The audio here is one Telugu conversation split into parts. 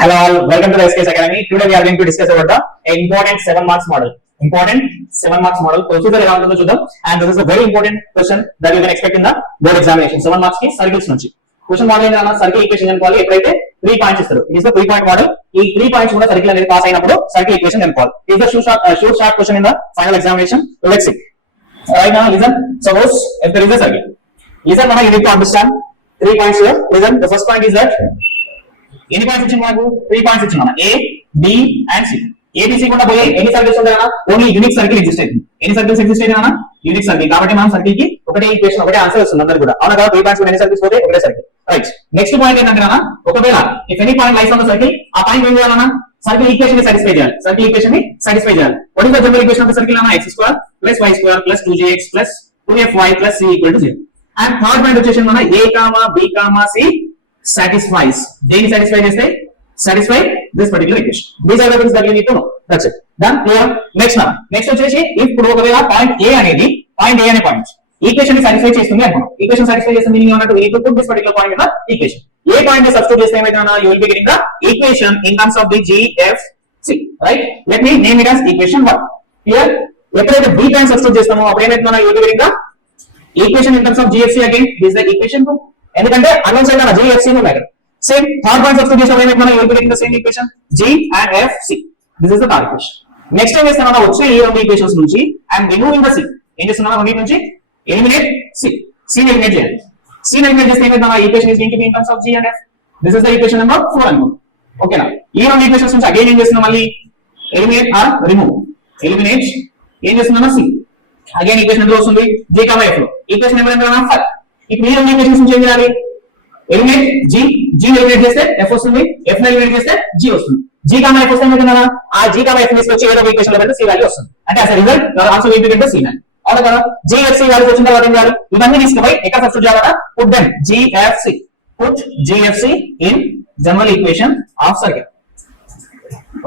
Hello all, welcome to the SKS Academy. Today we are going to discuss about the important 7 marks model. Important 7 marks model. Procedure ఎలా ఉంటుందో చూద్దాం. And this is a very important question that you can expect in the board examination. 7 marks కి circles నుంచి. Question model ఏంటన్నా circle equation కనుక్కోవాలి. ఎప్పుడైతే 3 పాయింట్స్ ఇస్తారు. It is the 3 point model. ఈ 3 పాయింట్స్ కూడా circle అనేది పాస్ అయినప్పుడు circle equation కనుక్కోవాలి. It is the short question in the final examination. Let's see. Right now listen. Suppose if there is a circle. Listen now you need to understand 3 points here. Listen, the first point is that ఎన్ని పాయింట్స్ ఇచ్చింది మనకు 3 పాయింట్స్ ఇచ్చింది A B and C ABC కూడా పోయే ఎన్ని సర్కిల్స్ ఉంటాయన్నా ఓన్లీ యూనిక్ సర్కిల్ ఎగ్జిస్ట్ అవుతుంది ఎన్ని సర్కిల్స్ ఎగ్జిస్ట్ అవుతాయన్నా యూనిక్ సర్కిల్ కాబట్టి మనం సర్కిల్ కి ఒకటే ఈక్వేషన్ ఒకటే ఆన్సర్ వస్తుంది అందరికి కూడా అవునా కదా 3 పాయింట్స్ ఎన్ని సర్కిల్స్ పోతే ఒకటే సర్కిల్ రైట్ నెక్స్ట్ పాయింట్ ఏంటంటే అన్న ఒకవేళ if any point lies on the circle ఆ పాయింట్ ఏం చేయాలన్నా సర్కిల్ ఈక్వేషన్ ని సాటిస్ఫై చేయాలి సర్కిల్ ఈక్వేషన్ ని సాటిస్ఫై చేయాలి what is the general equation of the circle అన్న x² + y² + 2gx + 2fy + c = 0 and third point వచ్చేసి మన a, b, c satisfies దేని సాటిస్ఫై చేస్తే satisfy this particular equation. These are the things that you need to know. That's it. Done? Clear? Next వచ్చేసి ఇప్పుడు ఒకవేళ పాయింట్ A అనేది అనే పాయింట్ ఈక్వేషన్ ని సాటిస్ఫై చేస్తుంది అనుకోండి ఈక్వేషన్ సాటిస్ఫై చేస్తే మీనింగ్ ఏమంటే we need to put this particular point in the equation. A point ని సబ్స్టిట్యూట్ చేస్తే ఏమైనా you will be getting the equation in terms of the GFC. Right? Let me name it as equation 1. Clear? ఎప్పుడైతే B పాయింట్ సబ్స్టిట్యూట్ చేస్తామో అప్పుడు ఏమైనా you will be getting the equation in terms of GFC again. This is the equation 2. ఎందుకంటే అన్నోన్ సైడ్ నా GFC ను matter same third point substitution ఏమైనా you will be getting the same equation G and F C. This is the third equation. Next time చేస్తామన్నా వచ్చే ఈ రెండు ఈక్వేషన్స్ నుంచి and removing the C. ఏం చేస్తున్నామా రెండింటి నుంచి eliminate C. C ని eliminate చేయాలి. C ని eliminate చేస్తే ఏమైనా equation is going to be in terms of G and F. This is the equation number 4 అనుకో ఓకేనా ఈ రెండు ఈక్వేషన్స్ నుంచి అగైన్ ఏం చేస్తున్నాం మళ్ళీ eliminate or remove eliminate ఏం చేస్తున్నామా C అగైన్ ఈక్వేషన్ ఎంత వస్తుంది G, F లో ఈక్వేషన్ నెంబర్ ఎంత 5 ఇప్పుడు ఈ రెండు ఈక్వేషన్స్ నుంచి ఏం చేయాలి ఎలిమినేట్ G ఎలిమినేట్ చేస్తే F వస్తుంది F ని ఎలిమినేట్ చేస్తే G వస్తుంది G, F వస్తే ఏమవుతుందన్నా ఆ G, F ని తీసుకొచ్చి ఏదో ఈక్వేషన్ లో పెడితే C వాల్యూ వస్తుంది అంటే as a result you are also going to get the C value అవునా కదా GFC వాల్యూ వచ్చిన తర్వాత ఏం చేయాలి ఇవన్నీ తీసుకుపోయి ఎక్కడ సబ్స్టిట్యూట్ చేయాలా put them GFC in general equation of circle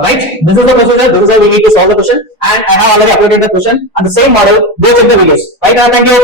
right this is the procedure this is how we need to solve the question and I have already uploaded the question and the same model go check the videos right thank you